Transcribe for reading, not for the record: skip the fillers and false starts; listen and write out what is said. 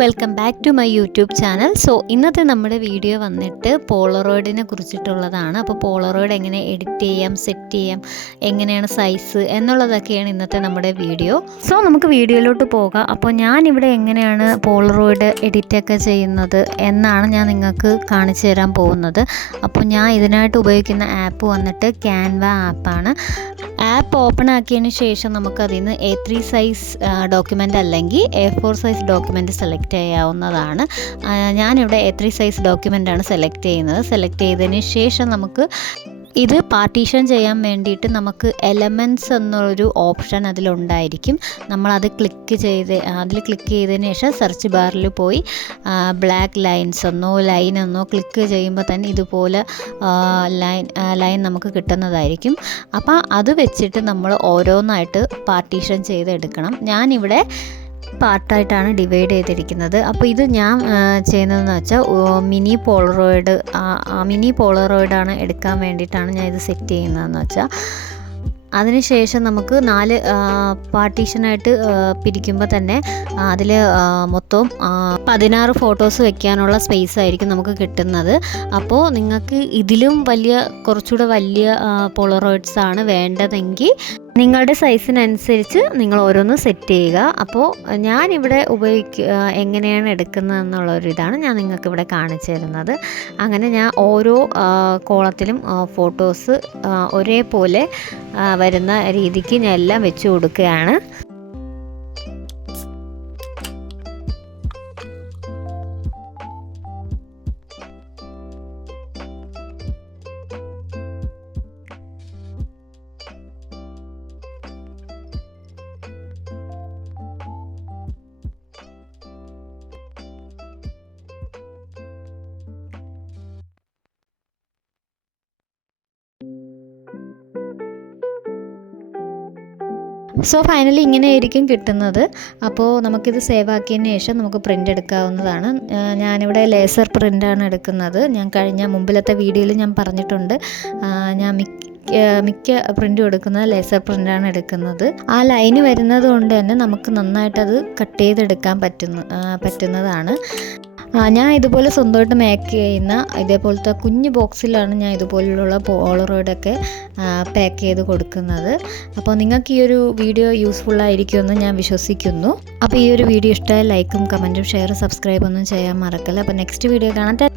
Welcome back to my YouTube channel. ഇന്നത്തെ നമ്മുടെ video വന്നിട്ട് പോളറോയിഡിനെ കുറിച്ചിട്ടുള്ളതാണ്. അപ്പോൾ പോളറോയിഡ് എങ്ങനെ എഡിറ്റ് ചെയ്യാം, സെറ്റ് ചെയ്യാം, എങ്ങനെയാണ് സൈസ് എന്നുള്ളതൊക്കെയാണ് ഇന്നത്തെ നമ്മുടെ വീഡിയോ. നമുക്ക് വീഡിയോയിലോട്ട് പോകാം. അപ്പോൾ ഞാനിവിടെ എങ്ങനെയാണ് പോളറോയിഡ് എഡിറ്റൊക്കെ ചെയ്യുന്നത് എന്നാണ് ഞാൻ നിങ്ങൾക്ക് കാണിച്ചു തരാൻ പോകുന്നത്. അപ്പോൾ ഞാൻ ഇതിനായിട്ട് ഉപയോഗിക്കുന്ന ആപ്പ് വന്നിട്ട് ക്യാൻവ ആപ്പാണ്. ആപ്പ് ഓപ്പൺ ആക്കിയതിന് ശേഷം നമുക്കതിൽ നിന്ന് A3 സൈസ് ഡോക്യുമെൻ്റ് അല്ലെങ്കിൽ A4 സൈസ് ഡോക്യുമെൻ്റ് സെലക്ട് ചെയ്യാവുന്നതാണ്. ഞാനിവിടെ A3 സൈസ് ഡോക്യുമെൻ്റാണ് സെലക്ട് ചെയ്യുന്നത്. സെലക്ട് ചെയ്തതിന് ശേഷം നമുക്ക് ഇത് പാർട്ടീഷൻ ചെയ്യാൻ വേണ്ടിയിട്ട് നമുക്ക് എലമെൻറ്റ്സ് എന്നൊരു ഓപ്ഷൻ അതിലുണ്ടായിരിക്കും. നമ്മളത് ക്ലിക്ക് ചെയ്തതിന് ശേഷം സെർച്ച് ബാറിൽ പോയി ബ്ലാക്ക് ലൈൻ എന്നോ ക്ലിക്ക് ചെയ്യുമ്പോൾ തന്നെ ഇതുപോലെ ലൈൻ നമുക്ക് കിട്ടുന്നതായിരിക്കും. അപ്പോൾ അത് വെച്ചിട്ട് നമ്മൾ ഓരോന്നായിട്ട് പാർട്ടീഷൻ ചെയ്തെടുക്കണം. ഞാനിവിടെ പാർട്ടായിട്ടാണ് ഡിവൈഡ് ചെയ്തിരിക്കുന്നത്. അപ്പോൾ ഇത് ഞാൻ ചെയ്യുന്നതെന്ന് വെച്ചാൽ മിനി പോളറോയിഡാണ് എടുക്കാൻ വേണ്ടിയിട്ടാണ് ഞാൻ ഇത് സെറ്റ് ചെയ്യുന്നതെന്ന് വെച്ചാൽ. അതിനുശേഷം നമുക്ക് 4 പാർട്ടീഷനായിട്ട് പിരിക്കുമ്പോൾ തന്നെ അതിൽ മൊത്തം 16 ഫോട്ടോസ് വെക്കാനുള്ള സ്പേസ് ആയിരിക്കും നമുക്ക് കിട്ടുന്നത്. അപ്പോൾ നിങ്ങൾക്ക് ഇതിലും കുറച്ചുകൂടെ വലിയ പോളറോയിഡ്സ് ആണ് വേണ്ടതെങ്കിൽ നിങ്ങളുടെ സൈസിനനുസരിച്ച് നിങ്ങൾ ഓരോന്ന് സെറ്റ് ചെയ്യുക. അപ്പോൾ ഞാനിവിടെ എങ്ങനെയാണ് എടുക്കുന്നതെന്നുള്ളൊരിതാണ് ഞാൻ നിങ്ങൾക്ക് ഇവിടെ കാണിച്ചു തരുന്നത്. അങ്ങനെ ഞാൻ ഓരോ കോളത്തിലും ഫോട്ടോസ് ഒരേപോലെ വരുന്ന രീതിക്ക് ഞാൻ എല്ലാം വെച്ച് കൊടുക്കുകയാണ്. ഫൈനലി ഇങ്ങനെയായിരിക്കും കിട്ടുന്നത്. അപ്പോൾ നമുക്കിത് സേവ് ആക്കിയതിന് ശേഷം നമുക്ക് പ്രിൻ്റ് എടുക്കാവുന്നതാണ്. ഞാനിവിടെ ലേസർ പ്രിൻ്റാണ് എടുക്കുന്നത്. ഞാൻ മുമ്പിലത്തെ വീഡിയോയിൽ ഞാൻ പറഞ്ഞിട്ടുണ്ട്, ഞാൻ മിക്ക പ്രിൻ്റും എടുക്കുന്നത് ലേസർ പ്രിൻ്റാണ് എടുക്കുന്നത്. ആ ലൈന് വരുന്നത് കൊണ്ട് തന്നെ നമുക്ക് നന്നായിട്ടത് കട്ട് ചെയ്തെടുക്കാൻ പറ്റുന്നതാണ്. ഞാൻ ഇതുപോലെ സ്വന്തമായിട്ട് മേക്ക് ചെയ്യുന്ന ഇതേപോലത്തെ കുഞ്ഞു ബോക്സിലാണ് ഞാൻ ഇതുപോലുള്ള പോളറോയിഡൊക്കെ പാക്ക് ചെയ്ത് കൊടുക്കുന്നത്. അപ്പോൾ നിങ്ങൾക്ക് ഈ ഒരു വീഡിയോ യൂസ്ഫുള്ളായിരിക്കുമെന്ന് ഞാൻ വിശ്വസിക്കുന്നു. അപ്പോൾ ഈ ഒരു വീഡിയോ ഇഷ്ടമായ ലൈക്കും കമൻറ്റും ഷെയറും സബ്സ്ക്രൈബൊന്നും ചെയ്യാൻ മറക്കല്ല. അപ്പോൾ നെക്സ്റ്റ് വീഡിയോ കാണാം.